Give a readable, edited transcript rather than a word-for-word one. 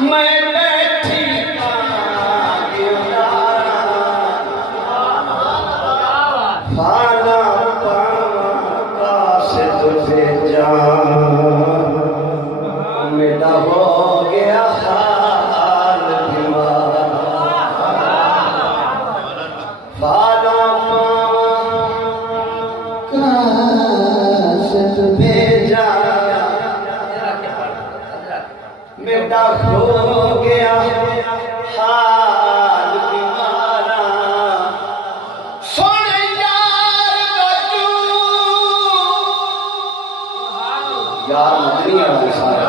मैं बैठी खाना पाना से तुझे जान मेरा हो गया हाल बीमार खाना पाना से तुझे मेरा हो गया हाल बीमारा सोने यार यार मदनी